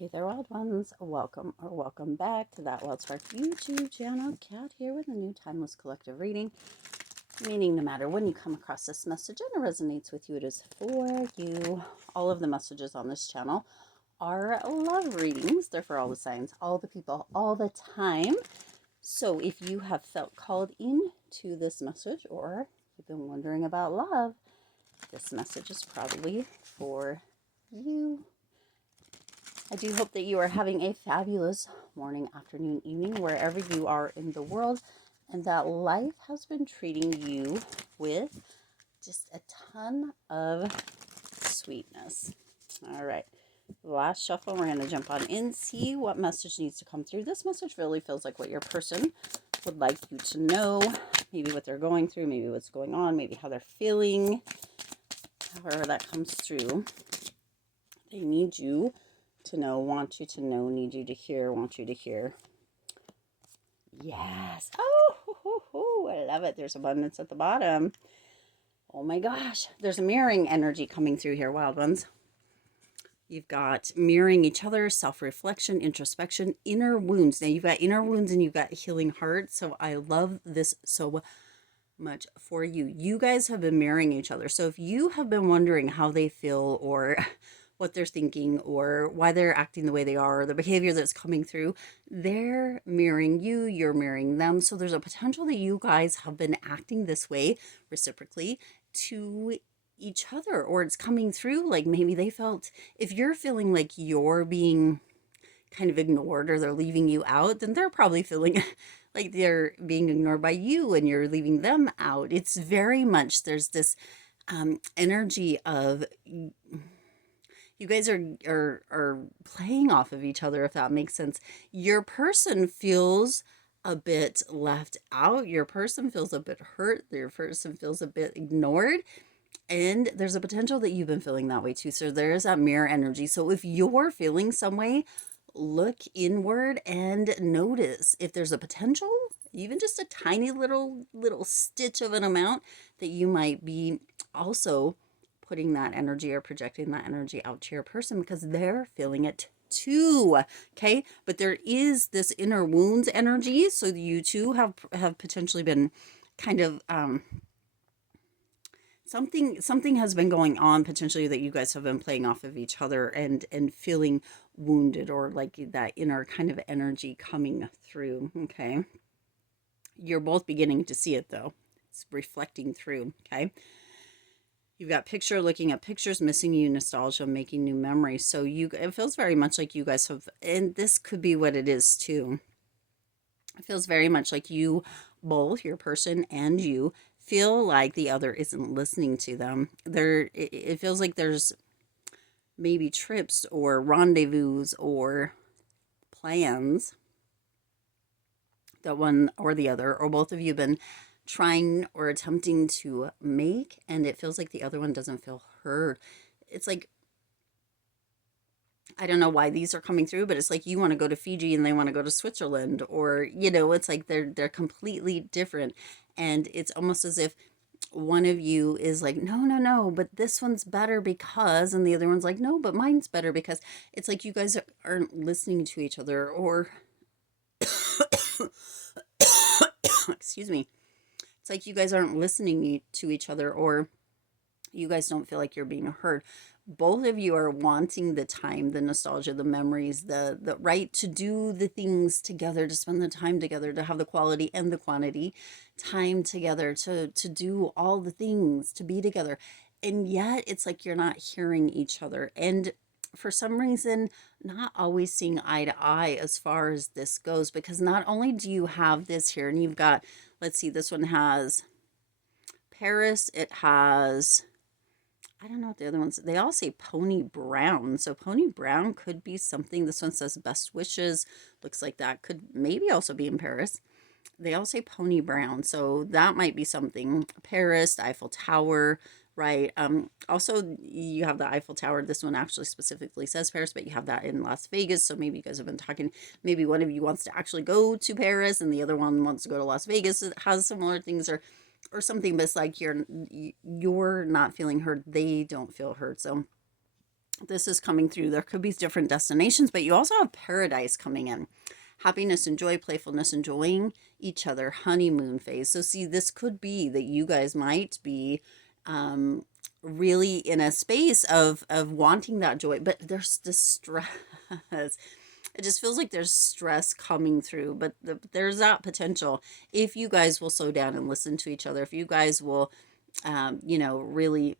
Hey there, wild ones. Welcome back to that Wild Spark YouTube channel. Kat here with a new timeless collective reading. Meaning, no matter when you come across this message and it resonates with you, it is for you. All of the messages on this channel are love readings. They're for all the signs, all the people, all the time. So if you have felt called into this message or you've been wondering about love, this message is probably for you. I do hope that you are having a fabulous morning, afternoon, evening, wherever you are in the world, and that life has been treating you with just a ton of sweetness. All right, last shuffle, we're going to jump on in, see what message needs to come through. This message really feels like what your person would like you to know, maybe what they're going through, maybe what's going on, maybe how they're feeling, however that comes through. They need you to know, want you to know, need you to hear, want you to hear. Yes. Oh, I love it. There's abundance at the bottom. Oh my gosh. There's a mirroring energy coming through here, wild ones. You've got mirroring each other, self-reflection, introspection, inner wounds. Now you've got inner wounds and you've got healing heart. So I love this so much for you. You guys have been mirroring each other. So if you have been wondering how they feel or what they're thinking or why they're acting the way they are, or the behavior that's coming through, they're mirroring you, you're mirroring them. So there's a potential that you guys have been acting this way reciprocally to each other, or it's coming through like maybe they felt, if you're feeling like you're being kind of ignored or they're leaving you out, then they're probably feeling like they're being ignored by you and you're leaving them out. It's very much, there's this energy of you guys are playing off of each other, if that makes sense. Your person feels a bit left out. Your person feels a bit hurt. Your person feels a bit ignored. And there's a potential that you've been feeling that way too. So there's that mirror energy. So if you're feeling some way, look inward and notice if there's a potential, even just a tiny little stitch of an amount, that you might be also putting that energy or projecting that energy out to your person because they're feeling it too. Okay, but there is this inner wounds energy, so you two have potentially been kind of something has been going on potentially that you guys have been playing off of each other and feeling wounded, or like that inner kind of energy coming through. Okay, you're both beginning to see it though. It's reflecting through. Okay, you've got picture, looking at pictures, missing you, nostalgia, making new memories. So it feels very much like you guys have, and this could be what it is too. It feels very much like you both, your person and you, feel like the other isn't listening to them. It feels like there's maybe trips or rendezvous or plans that one or the other or both of you have been trying or attempting to make, and it feels like the other one doesn't feel heard. It's like, I don't know why these are coming through, but it's like you want to go to Fiji and they want to go to Switzerland, or it's like they're completely different, and it's almost as if one of you is like, no, but this one's better because, and the other one's like, no, but mine's better because. It's like you guys aren't listening to each other, or excuse me, it's like you guys aren't listening to each other, or you guys don't feel like you're being heard. Both of you are wanting the time, the nostalgia, the memories, the right to do the things together, to spend the time together, to have the quality and the quantity time together, to do all the things, to be together. And yet it's like you're not hearing each other. And for some reason, not always seeing eye to eye as far as this goes, because not only do you have this here, and you've got, let's see, this one has Paris, it has, I don't know what the other ones, they all say Pony Brown. So Pony Brown could be something. This one says best wishes. Looks like that could maybe also be in Paris. They all say Pony Brown. So that might be something. Paris, the Eiffel Tower, right? Also, you have the Eiffel Tower. This one actually specifically says Paris, but you have that in Las Vegas. So maybe you guys have been talking, maybe one of you wants to actually go to Paris and the other one wants to go to Las Vegas. It has similar things, or something, but it's like you're not feeling heard, they don't feel heard. So this is coming through. There could be different destinations, but you also have paradise coming in. Happiness and joy, playfulness, enjoying each other, honeymoon phase. So see, this could be that you guys might be really in a space of wanting that joy, but there's the stress. It just feels like there's stress coming through, but there's that potential if you guys will slow down and listen to each other, if you guys will, really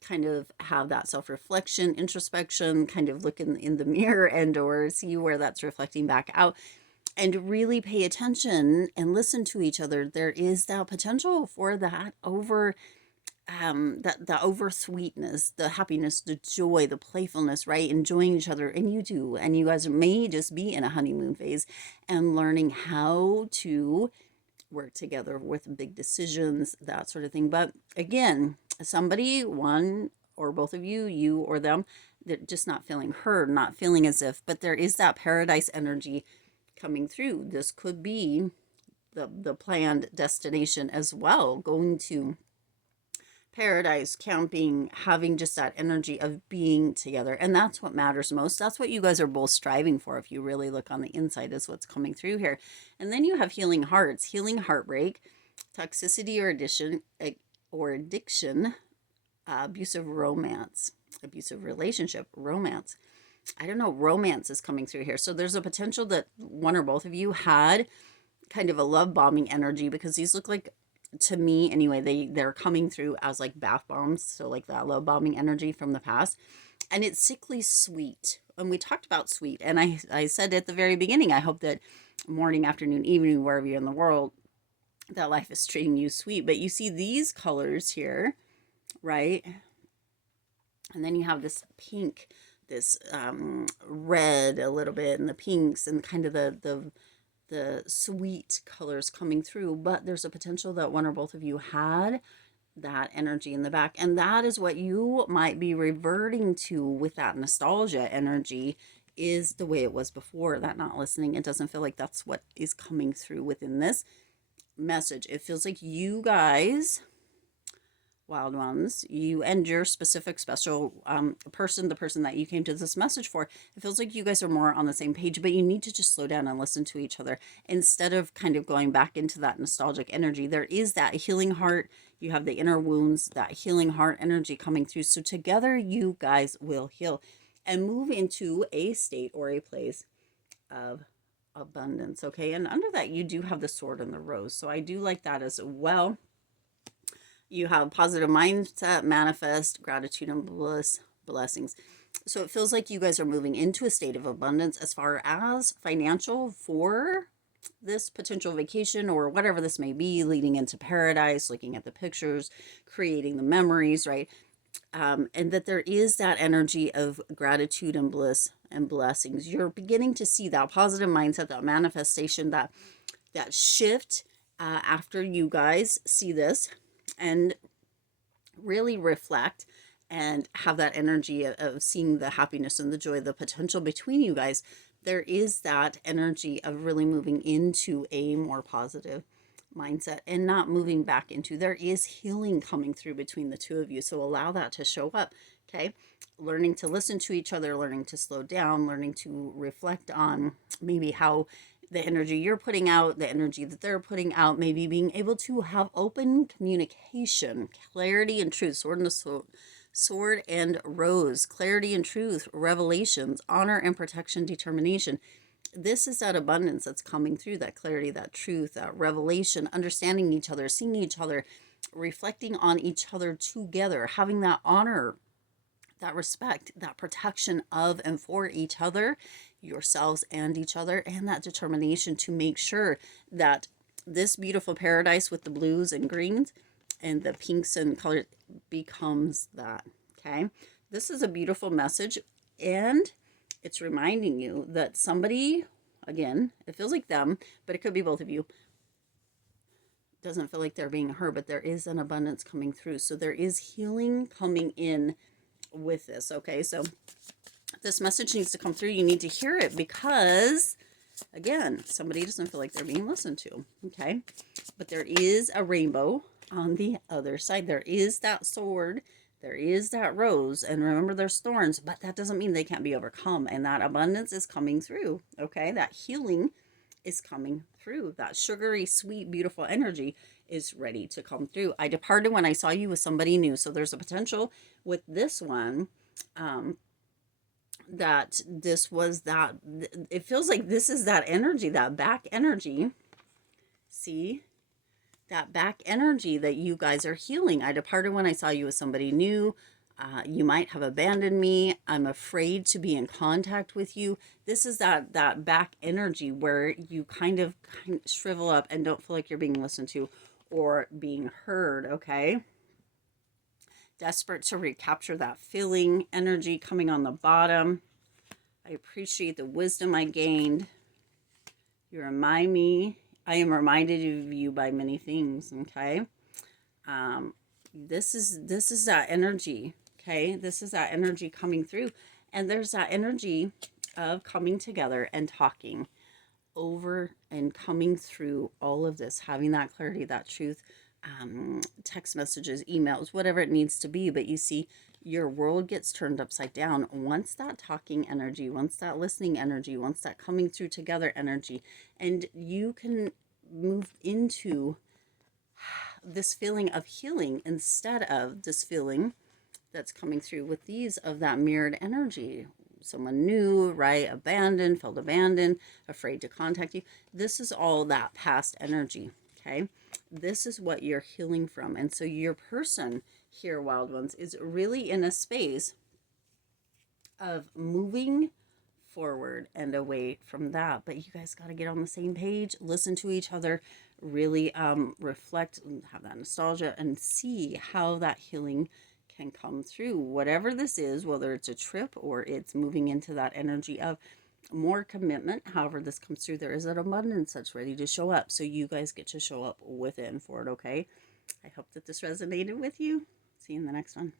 kind of have that self-reflection, introspection, kind of look in the mirror and or see where that's reflecting back out and really pay attention and listen to each other. There is that potential for that over that over sweetness, the happiness, the joy, the playfulness, right? Enjoying each other. And you do. And you guys may just be in a honeymoon phase and learning how to work together with big decisions, that sort of thing. But again, somebody, one or both of you, you or them, they're just not feeling heard, not feeling as if, but there is that paradise energy coming through. This could be the planned destination as well, going to paradise, camping, having just that energy of being together. And that's what matters most. That's what you guys are both striving for. If you really look on the inside, is what's coming through here. And then you have healing hearts, healing heartbreak, toxicity or addiction, abusive romance, abusive relationship, romance. I don't know, romance is coming through here. So there's a potential that one or both of you had kind of a love bombing energy, because these look like, to me anyway, they're coming through as like bath bombs. So like that love bombing energy from the past. And it's sickly sweet. And we talked about sweet. And I said at the very beginning, I hope that morning, afternoon, evening, wherever you're in the world, that life is treating you sweet. But you see these colors here, right? And then you have this pink, this red a little bit, and the pinks, and kind of the sweet colors coming through. But there's a potential that one or both of you had that energy in the back, and that is what you might be reverting to with that nostalgia energy, is the way it was before, that not listening. It doesn't feel like that's what is coming through within this message. It feels like you guys, wild ones, you and your specific special person, the person that you came to this message for, it feels like you guys are more on the same page, but you need to just slow down and listen to each other instead of kind of going back into that nostalgic energy. There is that healing heart. You have the inner wounds, that healing heart energy coming through. So together you guys will heal and move into a state or a place of abundance. Okay. And under that, you do have the sword and the rose. So I do like that as well. You have positive mindset, manifest, gratitude, and blessings. So it feels like you guys are moving into a state of abundance as far as financial for this potential vacation or whatever this may be, leading into paradise, looking at the pictures, creating the memories, right? And that there is that energy of gratitude and bliss and blessings. You're beginning to see that positive mindset, that manifestation, that shift after you guys see this and really reflect and have that energy of seeing the happiness and the joy, the potential between you guys. There is that energy of really moving into a more positive mindset and not moving back into, there is healing coming through between the two of you. So allow that to show up. Okay. Learning to listen to each other, learning to slow down, learning to reflect on maybe how the energy you're putting out, the energy that they're putting out, maybe being able to have open communication, clarity and truth, sword and rose, clarity and truth, revelations, honor and protection, determination. This is that abundance that's coming through, that clarity, that truth, that revelation, understanding each other, seeing each other, reflecting on each other together, having that honor, that respect, that protection of and for each other, yourselves and each other, and that determination to make sure that this beautiful paradise with the blues and greens and the pinks and colors becomes that. Okay. This is a beautiful message, and it's reminding you that somebody, again, it feels like them, but it could be both of you, doesn't feel like they're being heard, but there is an abundance coming through. So there is healing coming in with this. Okay. So this message needs to come through. You need to hear it because, again, somebody doesn't feel like they're being listened to. Okay. But there is a rainbow on the other side. There is that sword There is that rose, and remember there's thorns, but that doesn't mean they can't be overcome. And that abundance is coming through, okay? That healing is coming through. That sugary, sweet, beautiful energy is ready to come through. I departed when I saw you with somebody new. So there's a potential with this one, that this was that, it feels like this is that energy, that back energy. See? That back energy that you guys are healing. I departed when I saw you with somebody new. You might have abandoned me. I'm afraid to be in contact with you. This is that back energy where you kind of shrivel up and don't feel like you're being listened to or being heard, okay? Desperate to recapture that feeling energy coming on the bottom. I appreciate the wisdom I gained. You remind me. I am reminded of you by many things, okay? This is that energy, okay? This is that energy coming through. And there's that energy of coming together and talking over and coming through all of this, having that clarity, that truth, text messages, emails, whatever it needs to be. But you see, your world gets turned upside down once that talking energy, once that listening energy, once that coming through together energy, and you can move into this feeling of healing instead of this feeling that's coming through with these of that mirrored energy. Someone new, right? Abandoned, felt abandoned, afraid to contact you. This is all that past energy, okay? This is what you're healing from. And so your person here, wild ones, is really in a space of moving forward and away from that. But you guys got to get on the same page, listen to each other, really reflect, have that nostalgia, and see how that healing can come through. Whatever this is, whether it's a trip or it's moving into that energy of more commitment, however this comes through, there is an abundance that's ready to show up. So you guys get to show up with it and for it, okay? I hope that this resonated with you. See you in the next one.